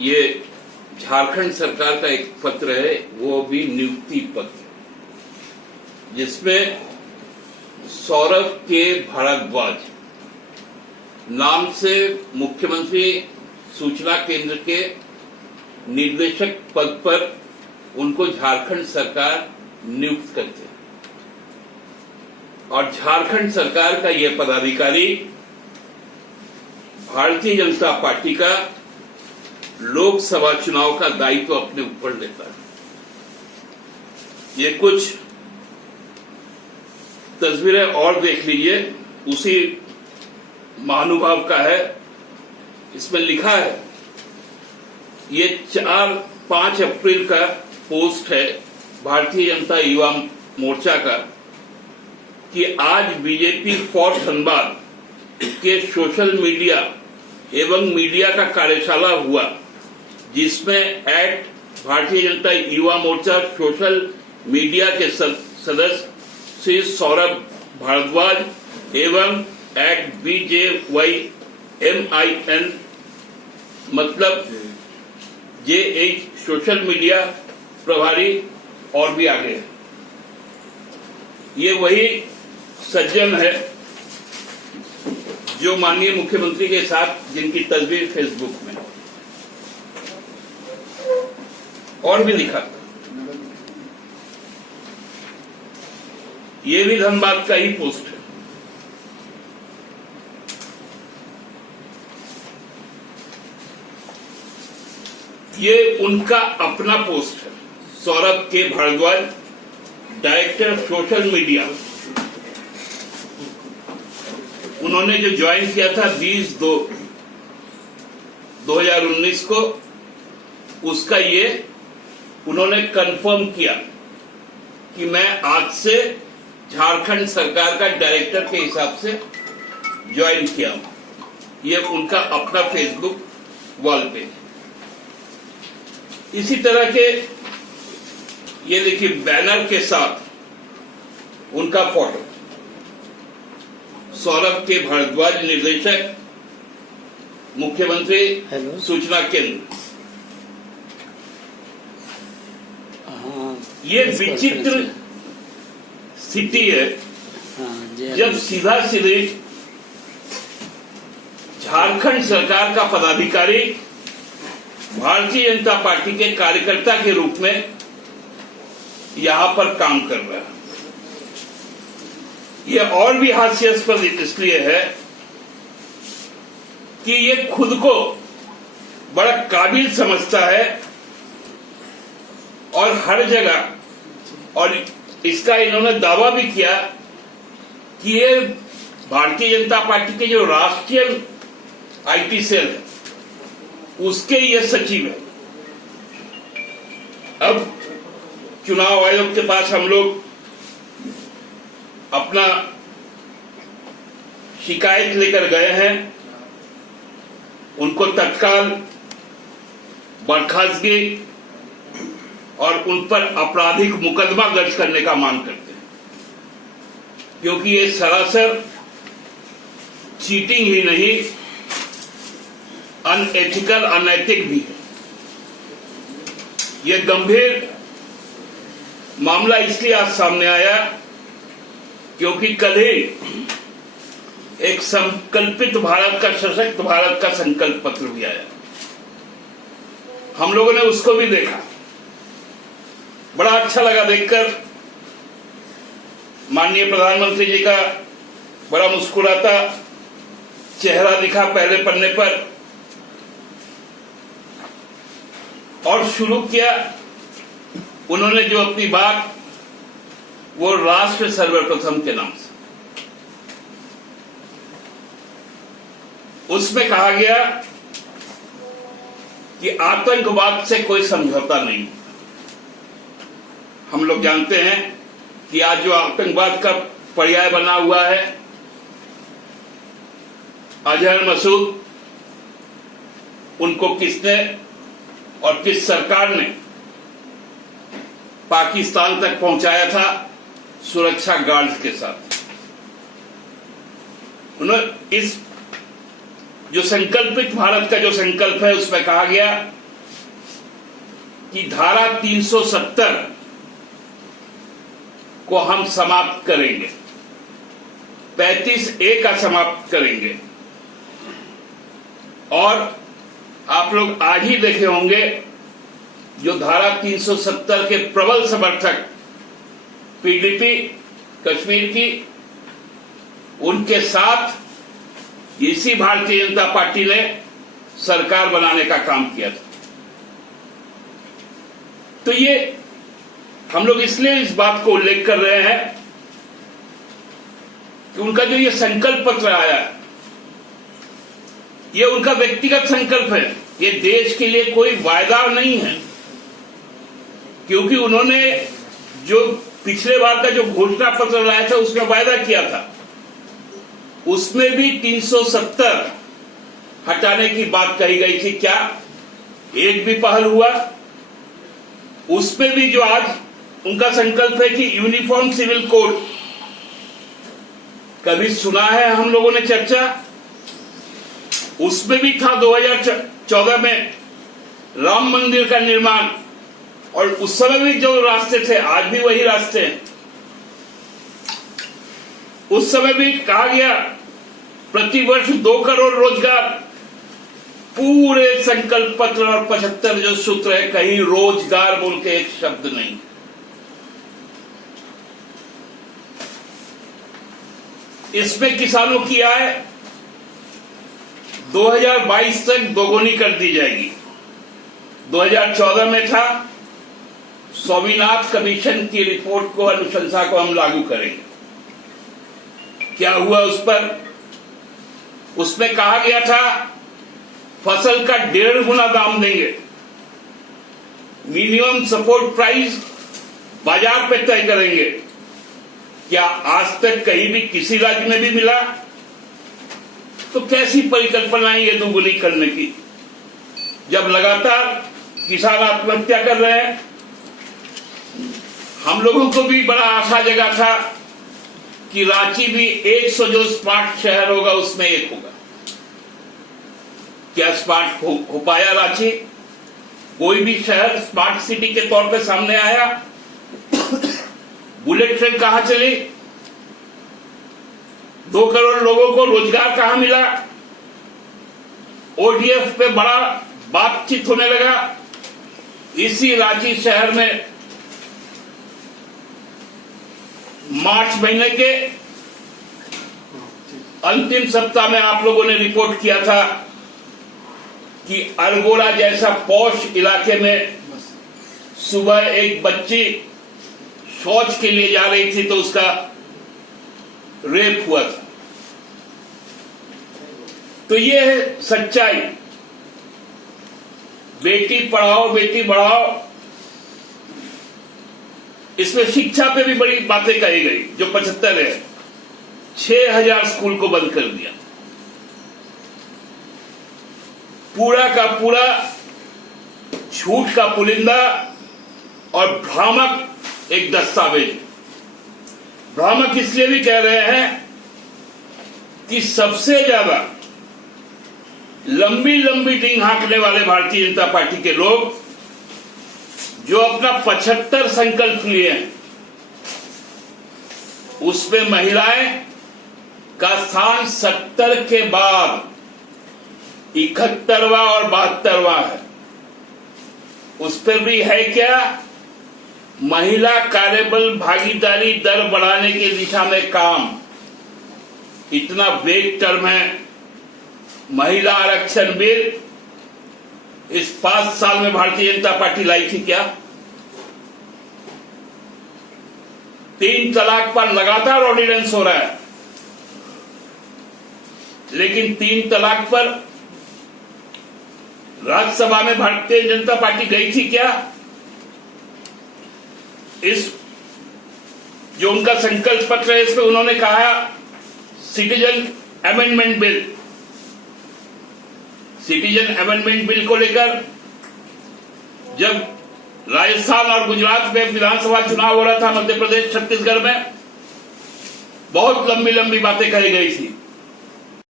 ये झारखंड सरकार का एक पत्र है, वो भी नियुक्ति पत्र, जिसमें सौरभ के भारद्वाज नाम से मुख्यमंत्री सूचना केंद्र के निर्देशक पद पर उनको झारखंड सरकार नियुक्त करते हैं। और झारखंड सरकार का यह पदाधिकारी भारतीय जनता पार्टी का लोकसभा चुनाव का दायित्व अपने ऊपर लेता है। ये कुछ तस्वीरें और देख लीजिए, उसी महानुभाव का है। इसमें लिखा है, ये 4-5 अप्रैल का पोस्ट है भारतीय जनता युवा मोर्चा का, कि आज बीजेपी फॉर धनबाद के सोशल मीडिया एवं मीडिया का कार्यशाला हुआ, जिसमें भारतीय जनता युवा मोर्चा सोशल मीडिया के सदस्य श्री सौरभ भारद्वाज एवं BJYMIN मतलब JH सोशल मीडिया प्रभारी और भी आगे है। ये वही सज्जन है जो माननीय मुख्यमंत्री के साथ जिनकी तस्वीर फेसबुक में और भी लिखा था। ये भी धनबाद का ही पोस्ट है। ये उनका अपना पोस्ट है, सौरभ के भारद्वाज, डायरेक्टर सोशल मीडिया। उन्होंने जो ज्वाइन किया था 20/2/2019 को, उसका ये उन्होंने कंफर्म किया कि मैं आज से झारखंड सरकार का डायरेक्टर के हिसाब से ज्वाइन किया हूं। ये उनका अपना फेसबुक वॉल पेज। इसी तरह के ये देखिए बैनर के साथ उनका फोटो, सौरभ के भारद्वाज, निर्देशक मुख्यमंत्री सूचना केंद्र। ये विचित्र स्थिति है जब सीधा सीधे झारखंड सरकार का पदाधिकारी भारतीय जनता पार्टी के कार्यकर्ता के रूप में यहां पर काम कर रहा है। यह और भी हास्यास्पद इसलिए है कि ये खुद को बड़ा काबिल समझता है और हर जगह, और इसका इन्होंने दावा भी किया कि ये भारतीय जनता पार्टी के जो राष्ट्रीय IT सेल है उसके ये सचिव है। अब चुनाव आयोग के पास हम लोग अपना शिकायत लेकर गए हैं, उनको तत्काल बर्खास्तगी और उन पर आपराधिक मुकदमा दर्ज करने का मांग करते हैं, क्योंकि ये सरासर चीटिंग ही नहीं, अनएथिकल, अनैतिक भी है। यह गंभीर मामला इसलिए आज सामने आया क्योंकि कल ही एक संकल्पित भारत का, सशक्त भारत का संकल्प पत्र भी आया। हम लोगों ने उसको भी देखा, बड़ा अच्छा लगा देखकर। माननीय प्रधानमंत्री जी का बड़ा मुस्कुराता चेहरा दिखा पहले पन्ने पर, और शुरू किया उन्होंने जो अपनी बात, वो राष्ट्र सर्वप्रथम के नाम से। उसमें कहा गया कि आतंकवाद से कोई समझौता नहीं। हम लोग जानते हैं कि आज जो आतंकवाद का पर्याय बना हुआ है, अजहर मसूद, उनको किसने और किस सरकार ने पाकिस्तान तक पहुंचाया था सुरक्षा गार्ड्स के साथ। उन्होंने इस जो संकल्पित भारत का जो संकल्प है, उसमें कहा गया कि धारा 370 को हम समाप्त करेंगे, 35A का समाप्त करेंगे। और आप लोग आज ही देखे होंगे जो धारा 370 के प्रबल समर्थक पीडीपी कश्मीर की, उनके साथ इसी भारतीय जनता पार्टी ने सरकार बनाने का काम किया था। तो ये हम लोग इसलिए इस बात को उल्लेख कर रहे हैं कि उनका जो ये संकल्प पत्र आया है, ये उनका व्यक्तिगत संकल्प है, ये देश के लिए कोई वायदा नहीं है। क्योंकि उन्होंने जो पिछले बार का जो घोषणा पत्र लाया था उसमें वायदा किया था, उसमें भी 370 हटाने की बात कही गई थी। क्या एक भी पहल हुआ? उसमें भी जो आज उनका संकल्प है कि यूनिफॉर्म सिविल कोड, कभी सुना है हम लोगों ने चर्चा? उसमें भी था 2014 में राम मंदिर का निर्माण, और उस समय भी जो रास्ते थे आज भी वही रास्ते हैं। उस समय भी कहा गया प्रतिवर्ष 2 करोड़ रोजगार। पूरे संकल्प पत्र और 75 जो सूत्र है, कहीं रोजगार बोल के एक शब्द नहीं। इसमें किसानों की आय 2022 तक दोगुनी कर दी जाएगी। 2014 में था स्वामीनाथन कमीशन की रिपोर्ट को, अनुशंसा को हम लागू करेंगे। क्या हुआ उस पर? उसमें कहा गया था फसल का 1.5 गुना दाम देंगे, मिनिमम सपोर्ट प्राइस बाजार पे तय करेंगे। क्या आज तक कहीं भी किसी राज्य में भी मिला? तो कैसी परिकल्पना है ये दोगुनी करने की, जब लगातार किसान आत्महत्या कर रहे हैं। हम लोगों को भी बड़ा आशा जगा था कि रांची भी 100 जो स्मार्ट शहर होगा उसमें एक होगा। क्या स्मार्ट हो पाया रांची? कोई भी शहर स्मार्ट सिटी के तौर पे सामने आया? बुलेट ट्रेन कहां चली? 2 करोड़ लोगों को रोजगार कहां मिला? ओडीएफ पे बड़ा बातचीत होने लगा। इसी रांची शहर में मार्च महीने के अंतिम सप्ताह में आप लोगों ने रिपोर्ट किया था कि अरगोड़ा जैसा पॉश इलाके में सुबह एक बच्ची शौच के लिए जा रही थी तो उसका रेप हुआ था। तो ये है सच्चाई। बेटी पढ़ाओ बेटी बढ़ाओ, इसमें शिक्षा पे भी बड़ी बातें कही गई। जो 75 है, 6000 स्कूल को बंद कर दिया। पूरा का पूरा झूठ का पुलिंदा और भ्रामक एक दस्तावेज। भ्रामक इसलिए भी कह रहे हैं कि सबसे ज्यादा लंबी लंबी डींग हाँकने वाले भारतीय जनता पार्टी के लोग जो अपना 75 संकल्प लिए हैं, उसमें महिलाएं का स्थान 70 के बाद 71वां और 72वां है। उस पर भी है क्या? महिला कार्यबल भागीदारी दर बढ़ाने की दिशा में काम। इतना वेग टर्म है। महिला आरक्षण बिल इस 5 साल में भारतीय जनता पार्टी लाई थी क्या? 3 तलाक पर लगातार ऑर्डिनेंस हो रहा है, लेकिन 3 तलाक पर राज्यसभा में भारतीय जनता पार्टी गई थी क्या? इस जो उनका संकल्प पत्र है इसमें उन्होंने कहा citizen amendment bill. Citizen amendment bill को लेकर जब राजस्थान और गुजरात में विधानसभा चुनाव हो रहा था, मध्य प्रदेश छत्तीसगढ़ में बहुत लंबी लंबी बातें कही गई थी।